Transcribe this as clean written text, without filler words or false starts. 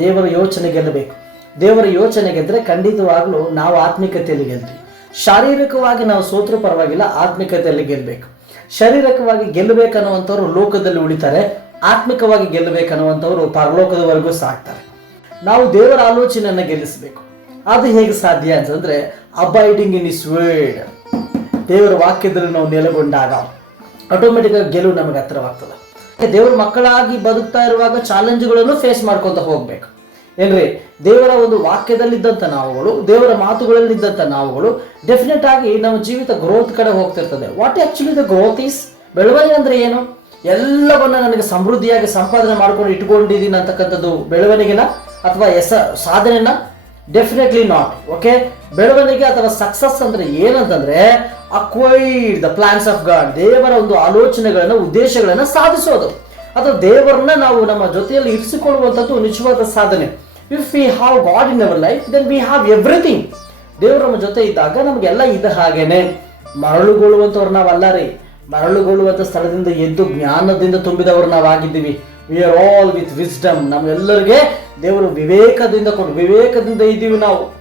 ದೇವರ ಯೋಚನೆ ಗೆಲ್ಲಬೇಕು. ದೇವರ ಯೋಚನೆ ಗೆದ್ದರೆ ಖಂಡಿತವಾಗ್ಲೂ ನಾವು ಆತ್ಮಿಕತೆಯಲ್ಲಿ ಗೆಲ್ತೀವಿ. ಶಾರೀರಿಕವಾಗಿ ನಾವು ಸೋತ್ರೂ ಪರವಾಗಿಲ್ಲ, ಆತ್ಮಿಕತೆಯಲ್ಲಿ ಗೆಲ್ಲಬೇಕು. ಶಾರೀರಿಕವಾಗಿ ಗೆಲ್ಲಬೇಕನ್ನುವಂಥವ್ರು ಲೋಕದಲ್ಲಿ ಉಳಿತಾರೆ, ಆತ್ಮಿಕವಾಗಿ ಗೆಲ್ಲಬೇಕನ್ನುವಂಥವ್ರು ಪರಲೋಕದವರೆಗೂ ಸಾಕ್ತಾರೆ. ನಾವು ದೇವರ ಆಲೋಚನೆಯನ್ನು ಗೆಲ್ಲಿಸಬೇಕು. ಅದು ಹೇಗೆ ಸಾಧ್ಯ ಅಂತಂದರೆ ಅಬೈಡಿಂಗ್ ಇನ್ ಇಸ್ ವರ್ಡ್. ದೇವರ ವಾಕ್ಯದಲ್ಲಿ ನಾವು ನೆಲೆಗೊಂಡಾಗ ಆಟೋಮೆಟಿಕ್ಕಾಗಿ ಗೆಲುವು ನಮಗೆ ಹತ್ತಿರವಾಗ್ತದೆ. ದೇವರ ಮಕ್ಕಳಾಗಿ ಬದುಕ್ತಾ ಇರುವಾಗ ಚಾಲೆಂಜ್ಗಳನ್ನು ಫೇಸ್ ಮಾಡ್ಕೊತ ಹೋಗ್ಬೇಕು. ಏನ್ರಿ, ದೇವರ ಒಂದು ವಾಕ್ಯದಲ್ಲಿದ್ದಂಥ ನಾವುಗಳು, ದೇವರ ಮಾತುಗಳಲ್ಲಿದ್ದಂಥ ನಾವುಗಳು ಡೆಫಿನೆಟ್ ಆಗಿ ನಮ್ಮ ಜೀವಿತ ಗ್ರೋತ್ ಕಡೆ ಹೋಗ್ತಿರ್ತದೆ. What actually the growth is? ಬೆಳವಣಿಗೆ ಅಂದ್ರೆ ಏನು? ಎಲ್ಲವನ್ನ ನನಗೆ ಸಮೃದ್ಧಿಯಾಗಿ ಸಂಪಾದನೆ ಮಾಡ್ಕೊಂಡು ಇಟ್ಕೊಂಡಿದ್ದೀನಿ ಅಂತಕ್ಕಂಥದ್ದು ಬೆಳವಣಿಗೆನ ಅಥವಾ ಸಾಧನೆನ? Definitely not. ಓಕೆ, ಬೆಳವಣಿಗೆ ಅಥವಾ ಸಕ್ಸಸ್ ಅಂದ್ರೆ ಏನಂತಂದ್ರೆ ಅಕ್ವೈಡ್ ದ ಪ್ಲಾನ್ಸ್ ಆಫ್ ಗಾಡ್. ದೇವರ ಒಂದು ಆಲೋಚನೆಗಳನ್ನ, ಉದ್ದೇಶಗಳನ್ನ ಸಾಧಿಸೋದು, ಅಥವಾ ದೇವರನ್ನ ನಾವು ನಮ್ಮ ಜೊತೆಯಲ್ಲಿ ಇರಿಸಿಕೊಳ್ಳುವಂಥದ್ದು ನಿಜವಾದ ಸಾಧನೆ. If we have God in our life then we have everything. ದೇವರು ನಮ್ಮ ಜೊತೆ ಇದ್ದಾಗ ನಮಗೆಲ್ಲ ಇದ್ದ ಹಾಗೇನೆ. ಮರಳುಗೊಳ್ಳುವಂಥವ್ರು ನಾವಲ್ಲ ರೀ. ಮರಳುಗೊಳ್ಳುವಂಥ ಸ್ಥಳದಿಂದ ಎದ್ದು ಜ್ಞಾನದಿಂದ ತುಂಬಿದವರು ನಾವಾಗಿದ್ದೀವಿ. We are all with wisdom. ನಮ್ಗೆಲ್ಲರಿಗೆ ದೇವರು ವಿವೇಕದಿಂದ ಇದ್ದೀವಿ ನಾವು.